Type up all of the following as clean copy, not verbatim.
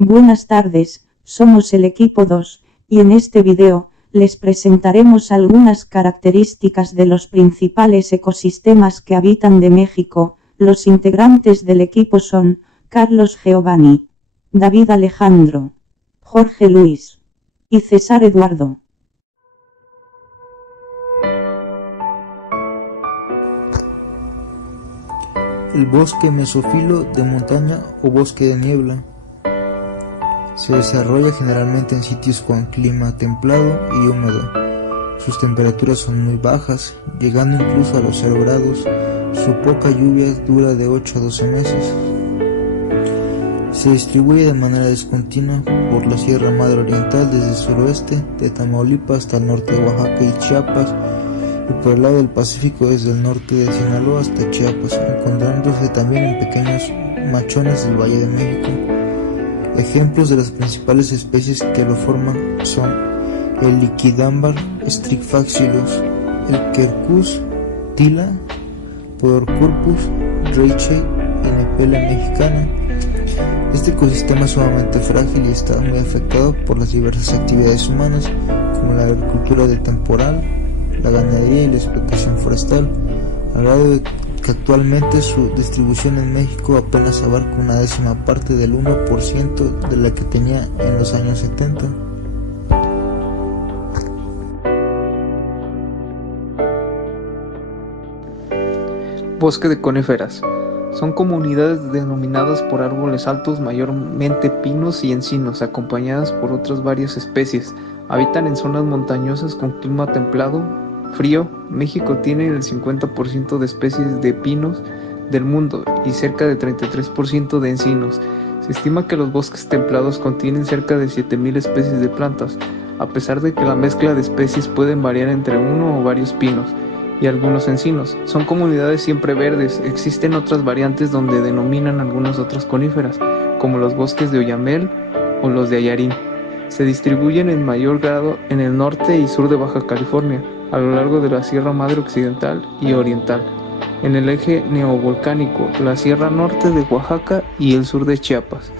Buenas tardes, somos el equipo 2, y en este video, les presentaremos algunas características de los principales ecosistemas que habitan de México. Los integrantes del equipo son, Carlos Giovanni, David Alejandro, Jorge Luis y César Eduardo. El bosque mesófilo de montaña o bosque de niebla se desarrolla generalmente en sitios con clima templado y húmedo. Sus temperaturas son muy bajas, llegando incluso a los 0 grados. Su poca lluvia dura de 8 a 12 meses. Se distribuye de manera discontinua por la Sierra Madre Oriental desde el suroeste de Tamaulipas hasta el norte de Oaxaca y Chiapas, y por el lado del Pacífico desde el norte de Sinaloa hasta Chiapas, encontrándose también en pequeños machones del Valle de México. Ejemplos de las principales especies que lo forman son el Liquidambar strictfasciolus, el Quercus tila, Podocarpus reichei y Nepela mexicana. Este ecosistema es sumamente frágil y está muy afectado por las diversas actividades humanas, como la agricultura de temporal, la ganadería y la explotación forestal, al grado de que actualmente su distribución en México apenas abarca una décima parte del 1% de la que tenía en los años 70. Bosque de coníferas. Son comunidades denominadas por árboles altos, mayormente pinos y encinos, acompañadas por otras varias especies. Habitan en zonas montañosas con clima templado, frío. México tiene el 50% de especies de pinos del mundo y cerca de 33% de encinos. Se estima que los bosques templados contienen cerca de 7,000 especies de plantas, a pesar de que la mezcla de especies pueden variar entre uno o varios pinos y algunos encinos. Son comunidades siempre verdes. Existen otras variantes donde denominan algunas otras coníferas, como los bosques de Oyamel o los de Ayarín. Se distribuyen en mayor grado en el norte y sur de Baja California, a lo largo de la Sierra Madre Occidental y Oriental, en el eje neovolcánico, la Sierra Norte de Oaxaca y el sur de Chiapas,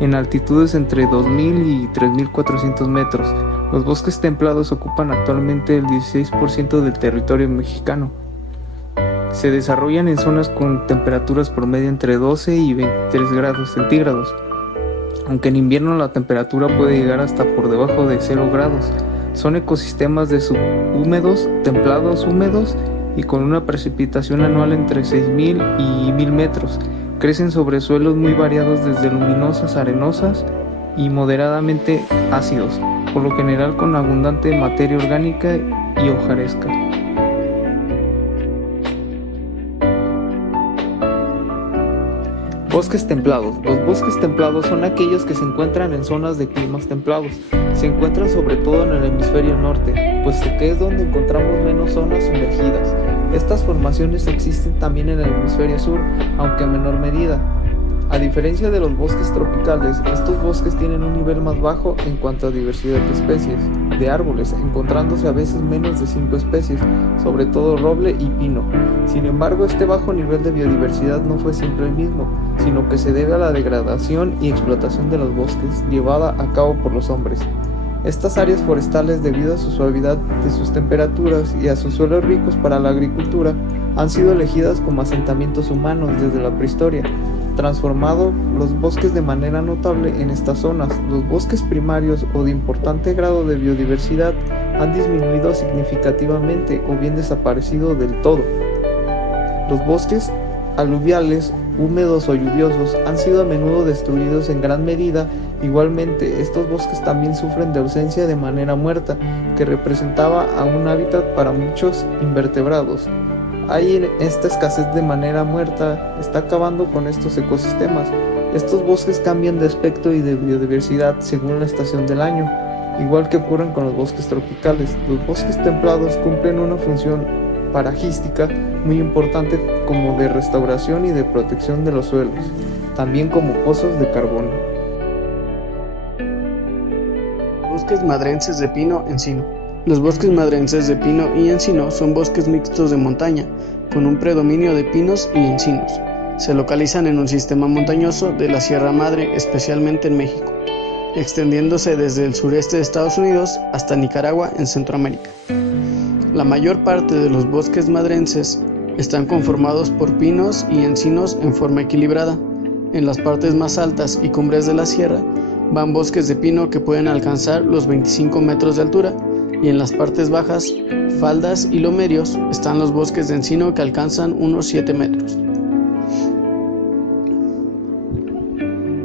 en altitudes entre 2,000 y 3,400 metros. Los bosques templados ocupan actualmente el 16% del territorio mexicano. Se desarrollan en zonas con temperaturas promedio entre 12 y 23 grados centígrados, aunque en invierno la temperatura puede llegar hasta por debajo de 0 grados. Son ecosistemas de subhúmedos, templados húmedos y con una precipitación anual entre 6,000 y 1,000 metros. Crecen sobre suelos muy variados, desde luminosas, arenosas y moderadamente ácidos, por lo general con abundante materia orgánica y hojarasca. Bosques templados. Los bosques templados son aquellos que se encuentran en zonas de climas templados. Se encuentran sobre todo en el hemisferio norte, puesto que es donde encontramos menos zonas sumergidas. Estas formaciones existen también en el hemisferio sur, aunque en menor medida. A diferencia de los bosques tropicales, estos bosques tienen un nivel más bajo en cuanto a diversidad de especies de árboles, encontrándose a veces menos de 5 especies, sobre todo roble y pino. Sin embargo, este bajo nivel de biodiversidad no fue siempre el mismo, sino que se debe a la degradación y explotación de los bosques llevada a cabo por los hombres. Estas áreas forestales, debido a su suavidad de sus temperaturas y a sus suelos ricos para la agricultura, han sido elegidas como asentamientos humanos desde la prehistoria, transformado los bosques de manera notable en estas zonas. Los bosques primarios o de importante grado de biodiversidad han disminuido significativamente o bien desaparecido del todo. Los bosques aluviales, húmedos o lluviosos han sido a menudo destruidos en gran medida. Igualmente, estos bosques también sufren de ausencia de manera muerta, que representaba a un hábitat para muchos invertebrados. Esta escasez de manera muerta está acabando con estos ecosistemas. Estos bosques cambian de aspecto y de biodiversidad según la estación del año, igual que ocurren con los bosques tropicales. Los bosques templados cumplen una función parajística muy importante, como de restauración y de protección de los suelos, también como pozos de carbono. Bosques madrenses de pino-encino. Los bosques madrenses de pino y encino son bosques mixtos de montaña, con un predominio de pinos y encinos. Se localizan en un sistema montañoso de la Sierra Madre, especialmente en México. extendiéndose desde el sureste de Estados Unidos hasta Nicaragua en Centroamérica. La mayor parte de los bosques madrenses están conformados por pinos y encinos en forma equilibrada. En las partes más altas y cumbres de la sierra van bosques de pino que pueden alcanzar los 25 metros de altura, y en las partes bajas, faldas y lomerios, están los bosques de encino que alcanzan unos 7 metros.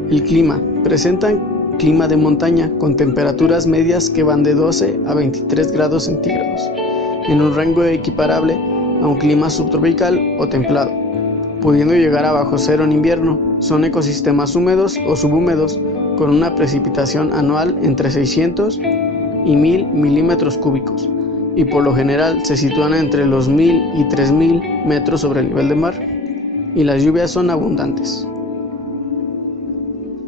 El clima. Presentan clima de montaña con temperaturas medias que van de 12 a 23 grados centígrados, en un rango equiparable a un clima subtropical o templado, pudiendo llegar a bajo cero en invierno. Son ecosistemas húmedos o subhúmedos con una precipitación anual entre 600 y 1000 milímetros cúbicos, y por lo general se sitúan entre los 1000 y 3000 metros sobre el nivel del mar, y las lluvias son abundantes.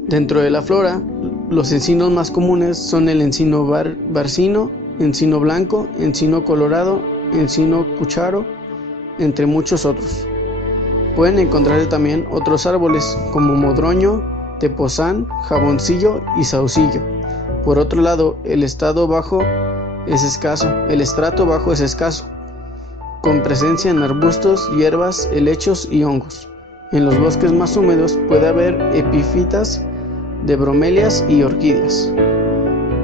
Dentro de la flora, los encinos más comunes son el encino barcino, encino blanco, encino colorado, encino cucharo, entre muchos otros. Pueden encontrarse también otros árboles como modroño, tepozán, jaboncillo y saucillo. Por otro lado, el estrato bajo es escaso, con presencia en arbustos, hierbas, helechos y hongos. En los bosques más húmedos puede haber epífitas de bromelias y orquídeas.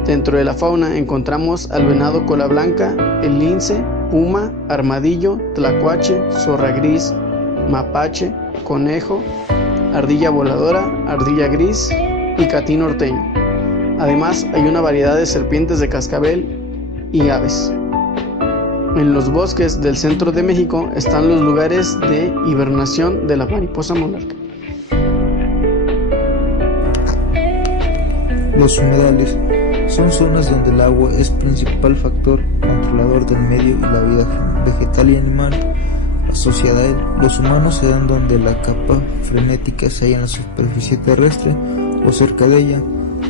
Dentro de la fauna encontramos al venado cola blanca, el lince, puma, armadillo, tlacuache, zorra gris, mapache, conejo, ardilla voladora, ardilla gris y catí norteño. Además, hay una variedad de serpientes de cascabel y aves. En los bosques del centro de México están los lugares de hibernación de la mariposa monarca. Los humedales son zonas donde el agua es principal factor controlador del medio y la vida vegetal y animal asociada a él. Los humanos se dan donde la capa frenética se halla en la superficie terrestre o cerca de ella,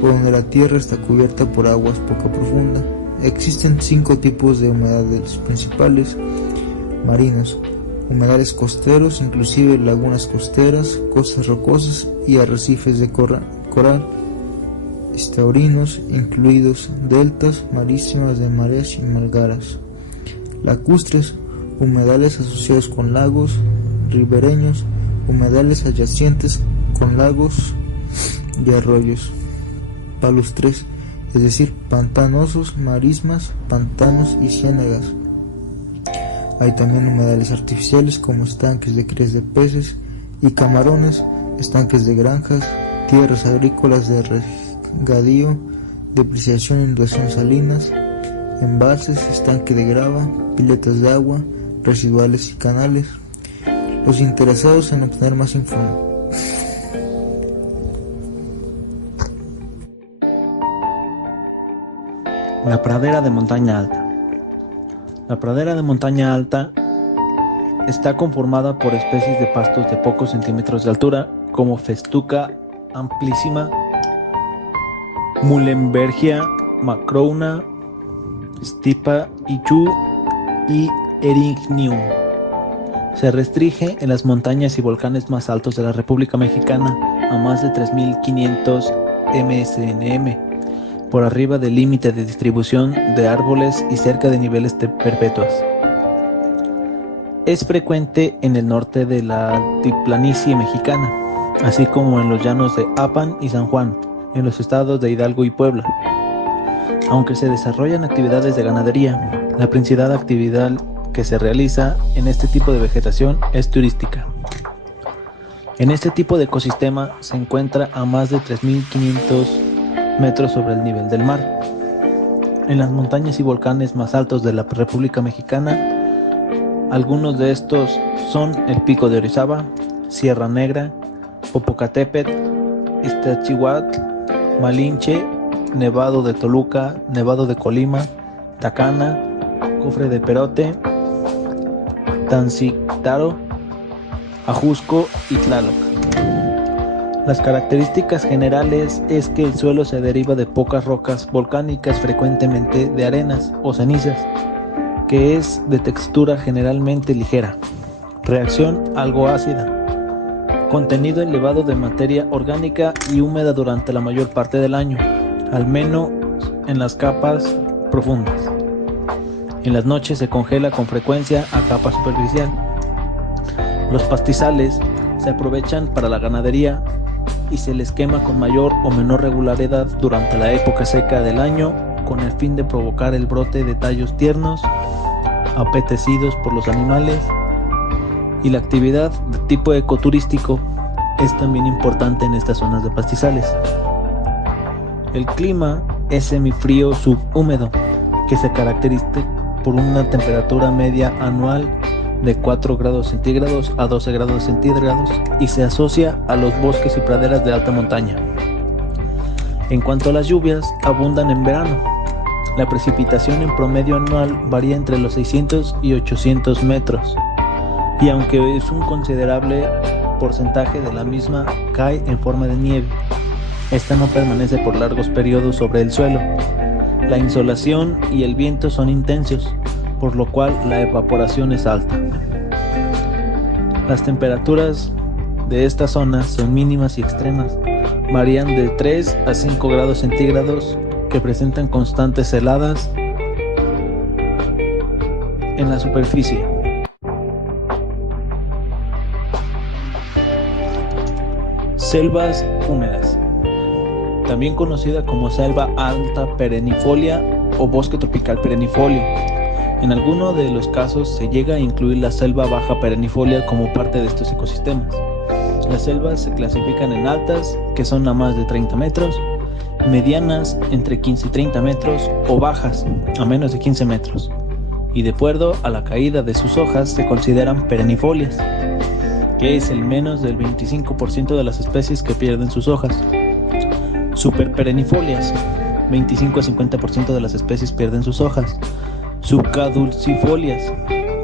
o donde la tierra está cubierta por aguas poco profundas. Existen 5 tipos de humedales principales marinos: humedales costeros, inclusive lagunas costeras, costas rocosas y arrecifes de coral, taurinos, incluidos deltas marísimas de mareas y malgaras. Lacustres, humedales asociados con lagos ribereños, humedales adyacentes con lagos y arroyos. Palustres, es decir, pantanosos, marismas, pantanos y ciénagas. Hay también humedales artificiales como estanques de crías de peces y camarones, estanques de granjas, tierras agrícolas de regadío, depreciación e inundación salinas, embalses, estanque de grava, piletas de agua, residuales y canales. Los interesados en obtener más información. La pradera de montaña alta. La pradera de montaña alta está conformada por especies de pastos de pocos centímetros de altura, como Festuca amplísima, Muhlenbergia macrona, Stipa ichu y Erignium. Se restringe en las montañas y volcanes más altos de la República Mexicana a más de 3.500 msnm, por arriba del límite de distribución de árboles y cerca de niveles perpetuas. Es frecuente en el norte de la altiplanicie mexicana, así como en los llanos de Apan y San Juan, en los estados de Hidalgo y Puebla. Aunque se desarrollan actividades de ganadería, la principal actividad que se realiza en este tipo de vegetación es turística. En este tipo de ecosistema se encuentra a más de 3.500 metros sobre el nivel del mar. En las montañas y volcanes más altos de la República Mexicana, algunos de estos son el Pico de Orizaba, Sierra Negra, Popocatépetl, Iztaccíhuatl, Malinche, Nevado de Toluca, Nevado de Colima, Tacana, Cofre de Perote, Tancítaro, Ajusco y Tlaloc. Las características generales es que el suelo se deriva de pocas rocas volcánicas, frecuentemente de arenas o cenizas, que es de textura generalmente ligera, reacción algo ácida, contenido elevado de materia orgánica y húmeda durante la mayor parte del año, al menos en las capas profundas. En las noches se congela con frecuencia a capa superficial. Los pastizales se aprovechan para la ganadería y se les quema con mayor o menor regularidad durante la época seca del año con el fin de provocar el brote de tallos tiernos apetecidos por los animales. Y la actividad de tipo ecoturístico es también importante en estas zonas de pastizales. El clima es semifrío subhúmedo, que se caracteriza por una temperatura media anual de 4 grados centígrados a 12 grados centígrados y se asocia a los bosques y praderas de alta montaña. En cuanto a las lluvias, abundan en verano. La precipitación en promedio anual varía entre los 600 y 800 metros, y aunque es un considerable porcentaje de la misma cae en forma de nieve, esta no permanece por largos periodos sobre el suelo. La insolación y el viento son intensos, por lo cual la evaporación es alta. Las temperaturas de estas zonas son mínimas y extremas, varían de 3 a 5 grados centígrados, que presentan constantes heladas en la superficie. Selvas húmedas, también conocida como selva alta perennifolia o bosque tropical perennifolio. En alguno de los casos se llega a incluir la selva baja perennifolia como parte de estos ecosistemas. Las selvas se clasifican en altas, que son a más de 30 metros, medianas entre 15 y 30 metros o bajas a menos de 15 metros, y de acuerdo a la caída de sus hojas se consideran perennifolias, que es el menos del 25% de las especies que pierden sus hojas. Superperennifolias, 25 a 50% de las especies pierden sus hojas. Subcaducifolias,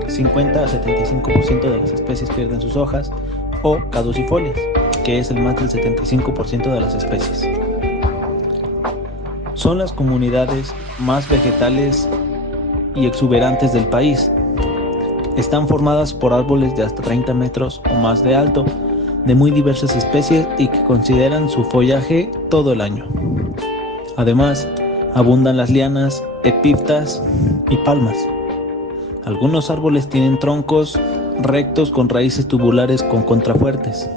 50 a 75% de las especies pierden sus hojas. O caducifolias, que es el más del 75% de las especies. Son las comunidades más vegetales y exuberantes del país. Están formadas por árboles de hasta 30 metros o más de alto, de muy diversas especies y que consideran su follaje todo el año. Además, abundan las lianas, epífitas y palmas. Algunos árboles tienen troncos rectos con raíces tubulares con contrafuertes.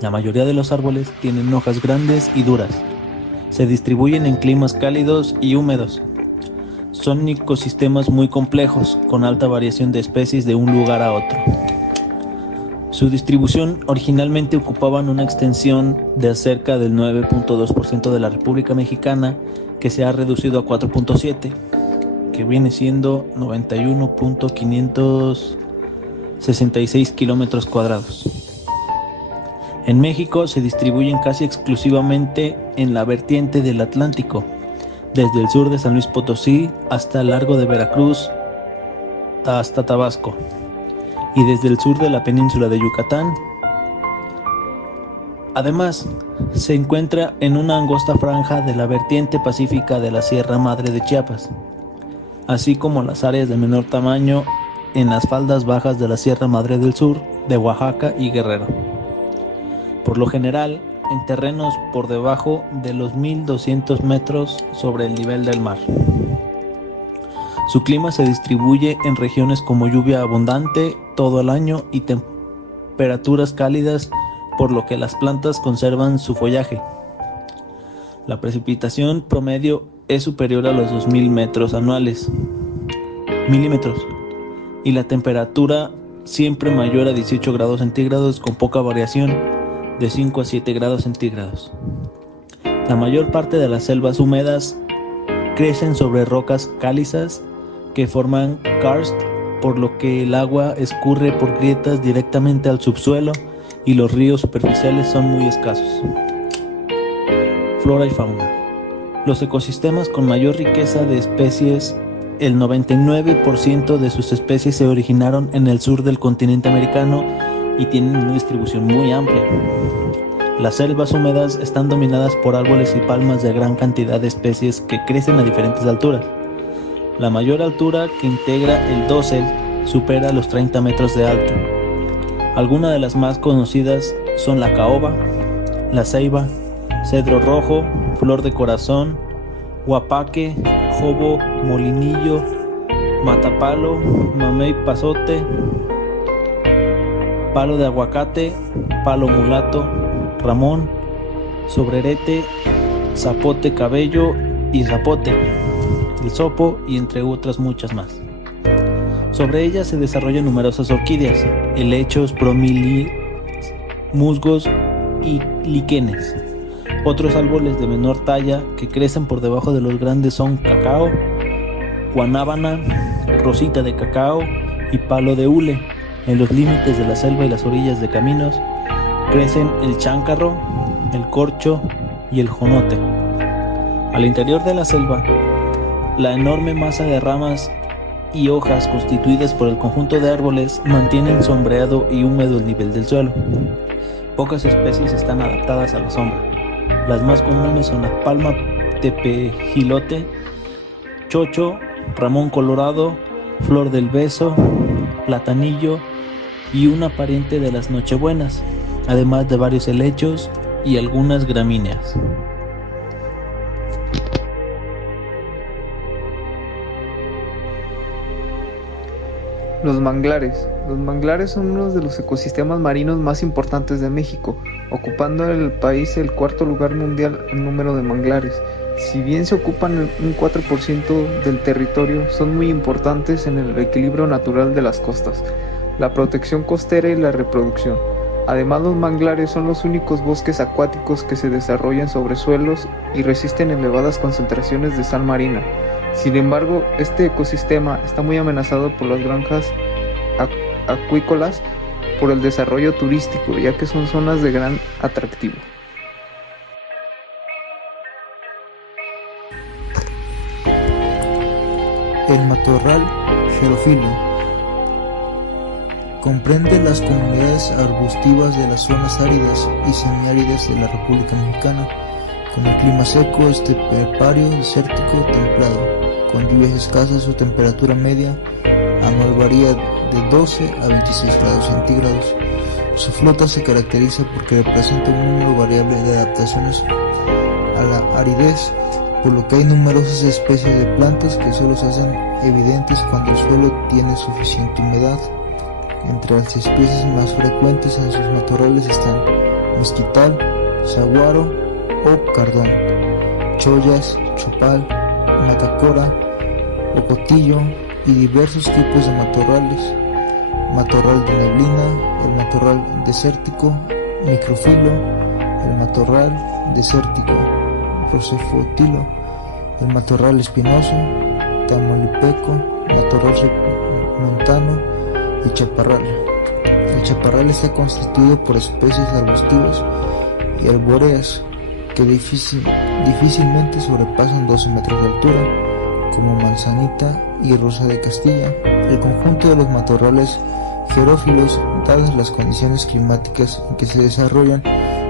La mayoría de los árboles tienen hojas grandes y duras. Se distribuyen en climas cálidos y húmedos. Son ecosistemas muy complejos, con alta variación de especies de un lugar a otro. Su distribución originalmente ocupaban una extensión de cerca del 9.2% de la República Mexicana, que se ha reducido a 4.7%, que viene siendo 91.566 kilómetros cuadrados. En México se distribuyen casi exclusivamente en la vertiente del Atlántico, desde el sur de San Luis Potosí hasta el largo de Veracruz hasta Tabasco, y desde el sur de la península de Yucatán. Además, se encuentra en una angosta franja de la vertiente pacífica de la Sierra Madre de Chiapas, así como las áreas de menor tamaño en las faldas bajas de la Sierra Madre del Sur, de Oaxaca y Guerrero. Por lo general, en terrenos por debajo de los 1200 metros sobre el nivel del mar. Su clima se distribuye en regiones como lluvia abundante todo el año y temperaturas cálidas, por lo que las plantas conservan su follaje. La precipitación promedio es superior a los 2000 metros anuales, milímetros, y la temperatura siempre mayor a 18 grados centígrados con poca variación, de 5 a 7 grados centígrados. La mayor parte de las selvas húmedas crecen sobre rocas calizas que forman karst, por lo que el agua escurre por grietas directamente al subsuelo y los ríos superficiales son muy escasos. Flora y fauna. Los ecosistemas con mayor riqueza de especies, el 99% de sus especies se originaron en el sur del continente americano y tienen una distribución muy amplia. Las selvas húmedas están dominadas por árboles y palmas de gran cantidad de especies que crecen a diferentes alturas. La mayor altura que integra el dosel supera los 30 metros de alto. Algunas de las más conocidas son la caoba, la ceiba, cedro rojo, flor de corazón, huapaque, jobo, molinillo, matapalo, mamey pasote, palo de aguacate, palo mulato, ramón, sobrerete, zapote cabello y zapote, el sopo y entre otras muchas más. Sobre ellas se desarrollan numerosas orquídeas, helechos, bromelias, musgos y líquenes. Otros árboles de menor talla que crecen por debajo de los grandes son cacao, guanábana, rosita de cacao y palo de hule. En los límites de la selva y las orillas de caminos crecen el cháncaro, el corcho y el jonote. Al interior de la selva, la enorme masa de ramas y hojas constituidas por el conjunto de árboles mantienen sombreado y húmedo el nivel del suelo. Pocas especies están adaptadas a la sombra. Las más comunes son la palma tepejilote, chocho, ramón colorado, flor del beso, platanillo y una pariente de las nochebuenas, además de varios helechos y algunas gramíneas. Los manglares. Los manglares son uno de los ecosistemas marinos más importantes de México, ocupando en el país el cuarto lugar mundial en número de manglares. Si bien se ocupan un 4% del territorio, son muy importantes en el equilibrio natural de las costas, la protección costera y la reproducción. Además, los manglares son los únicos bosques acuáticos que se desarrollan sobre suelos y resisten elevadas concentraciones de sal marina. Sin embargo, este ecosistema está muy amenazado por las granjas acuícolas por el desarrollo turístico, ya que son zonas de gran atractivo. El matorral xerófilo comprende las comunidades arbustivas de las zonas áridas y semiáridas de la República Mexicana, con el clima seco, estepario, desértico, templado, con lluvias escasas. O temperatura media anual varía de 12 a 26 grados centígrados. Su flora se caracteriza porque representa un número variable de adaptaciones a la aridez, por lo que hay numerosas especies de plantas que solo se hacen evidentes cuando el suelo tiene suficiente humedad. Entre las especies más frecuentes en sus matorrales están mezquital, saguaro o cardón, chollas, chopal, matacora, ocotillo y diversos tipos de matorrales: matorral de neblina, el matorral desértico, microfilo, el matorral desértico, rosefotilo, el matorral espinoso, tamaulipeco, matorral montano y chaparral. El chaparral está constituido por especies arbustivas y arbóreas que difícilmente sobrepasan 12 metros de altura, como manzanita y rosa de Castilla. El conjunto de los matorrales xerófilos, dadas las condiciones climáticas en que se desarrollan,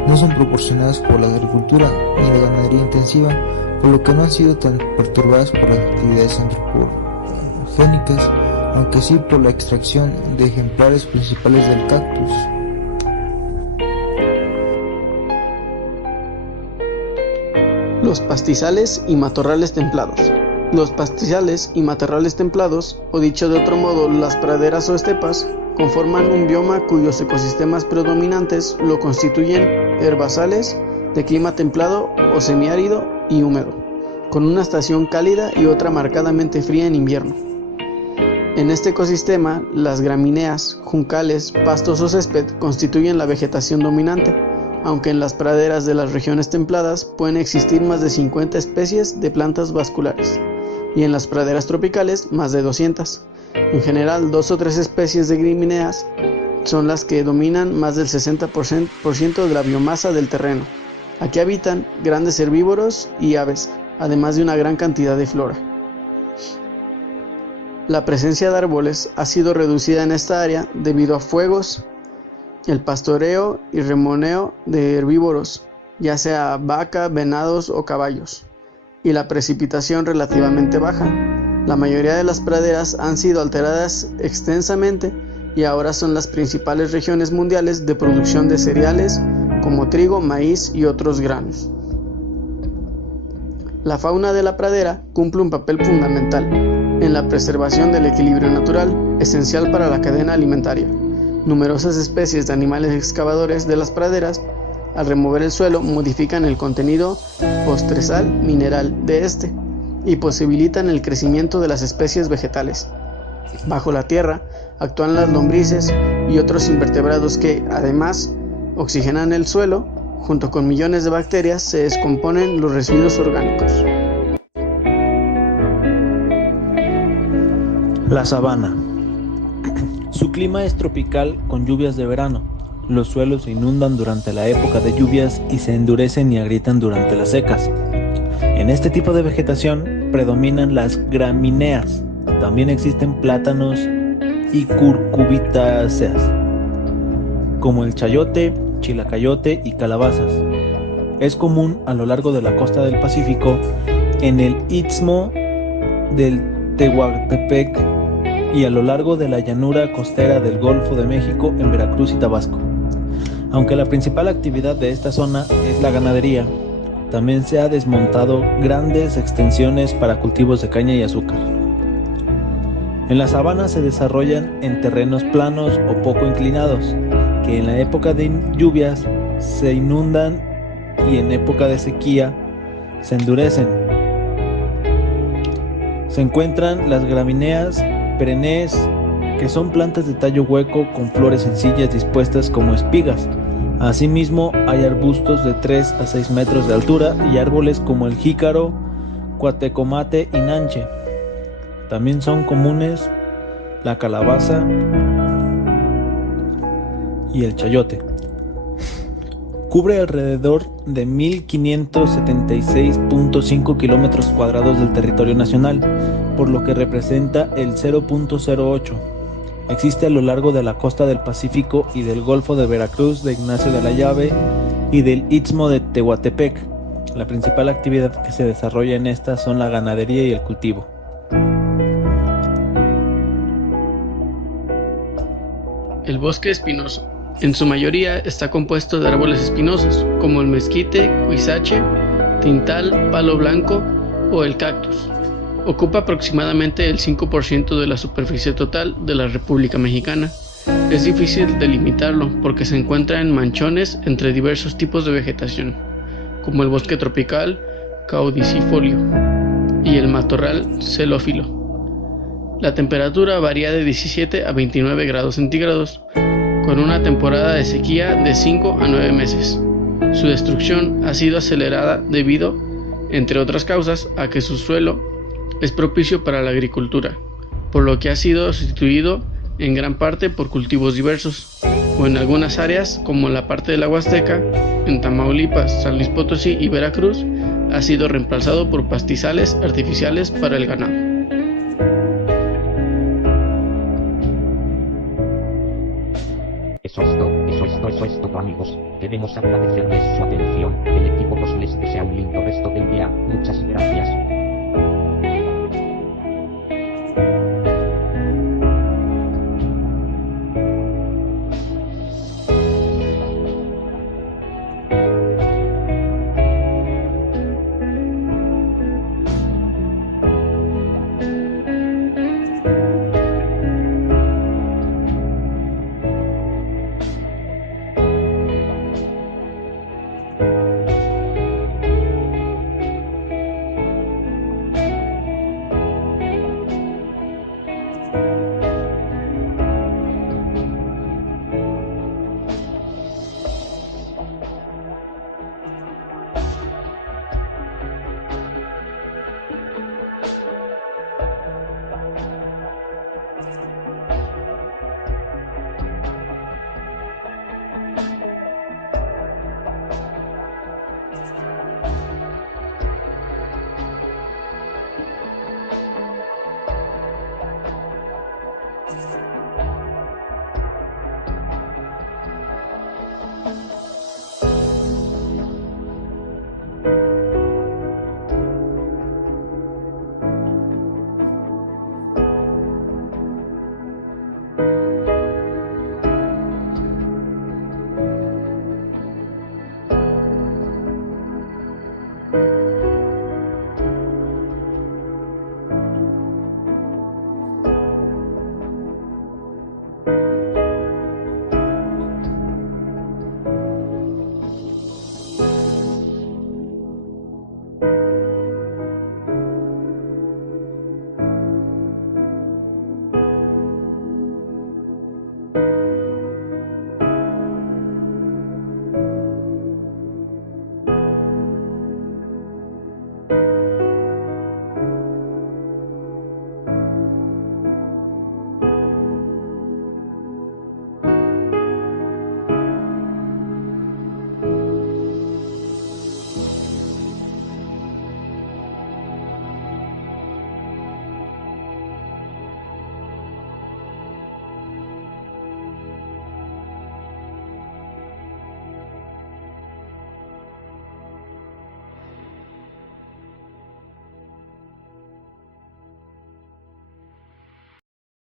no son proporcionadas por la agricultura ni la ganadería intensiva, por lo que no han sido tan perturbadas por las actividades antropogénicas, aunque sí por la extracción de ejemplares principales del cactus. Los pastizales y matorrales templados. Los pastizales y matorrales templados, o dicho de otro modo, las praderas o estepas, conforman un bioma cuyos ecosistemas predominantes lo constituyen herbazales de clima templado o semiárido y húmedo, con una estación cálida y otra marcadamente fría en invierno. En este ecosistema, las gramíneas, juncales, pastos o césped constituyen la vegetación dominante, aunque en las praderas de las regiones templadas pueden existir más de 50 especies de plantas vasculares, y en las praderas tropicales más de 200. En general, 2 o 3 especies de gramíneas son las que dominan más del 60% de la biomasa del terreno. Aquí habitan grandes herbívoros y aves, además de una gran cantidad de flora. La presencia de árboles ha sido reducida en esta área debido a fuegos, el pastoreo y remoneo de herbívoros, ya sea vaca, venados o caballos, y la precipitación relativamente baja. La mayoría de las praderas han sido alteradas extensamente y ahora son las principales regiones mundiales de producción de cereales como trigo, maíz y otros granos. La fauna de la pradera cumple un papel fundamental en la preservación del equilibrio natural, esencial para la cadena alimentaria. Numerosas especies de animales excavadores de las praderas, al remover el suelo, modifican el contenido postresal mineral de este y posibilitan el crecimiento de las especies vegetales. Bajo la tierra actúan las lombrices y otros invertebrados que, además, oxigenan el suelo. Junto con millones de bacterias se descomponen los residuos orgánicos. La sabana. Su clima es tropical con lluvias de verano. Los suelos se inundan durante la época de lluvias y se endurecen y agrietan durante las secas. En este tipo de vegetación predominan las gramíneas. También existen plátanos y curcubitáceas, como el chayote, chilacayote y calabazas. Es común a lo largo de la costa del Pacífico, en el istmo del Tehuantepec y a lo largo de la llanura costera del Golfo de México en Veracruz y Tabasco. Aunque la principal actividad de esta zona es la ganadería, también se ha desmontado grandes extensiones para cultivos de caña y azúcar. En la sabana se desarrollan en terrenos planos o poco inclinados, que en la época de lluvias se inundan y en época de sequía se endurecen. Se encuentran las gramíneas perennes, que son plantas de tallo hueco con flores sencillas dispuestas como espigas. Asimismo, hay arbustos de 3 a 6 metros de altura y árboles como el jícaro, cuatecomate y nanche. También son comunes la calabaza y el chayote. Cubre alrededor de 1.576.5 kilómetros cuadrados del territorio nacional, por lo que representa el 0.08. Existe a lo largo de la costa del Pacífico y del Golfo de Veracruz, de Ignacio de la Llave y del Istmo de Tehuantepec. La principal actividad que se desarrolla en esta son la ganadería y el cultivo. El bosque espinoso. En su mayoría está compuesto de árboles espinosos, como el mezquite, huizache, tintal, palo blanco o el cactus. Ocupa aproximadamente el 5% de la superficie total de la República Mexicana. Es difícil delimitarlo porque se encuentra en manchones entre diversos tipos de vegetación, como el bosque tropical caducifolio y el matorral xerófilo. La temperatura varía de 17 a 29 grados centígrados, con una temporada de sequía de 5 a 9 meses. Su destrucción ha sido acelerada debido, entre otras causas, a que su suelo es propicio para la agricultura, por lo que ha sido sustituido en gran parte por cultivos diversos, o en algunas áreas, como la parte de la Huasteca, en Tamaulipas, San Luis Potosí y Veracruz, ha sido reemplazado por pastizales artificiales para el ganado. Eso es todo amigos, queremos agradecerles su atención, el equipo 2 les desea un lindo resto de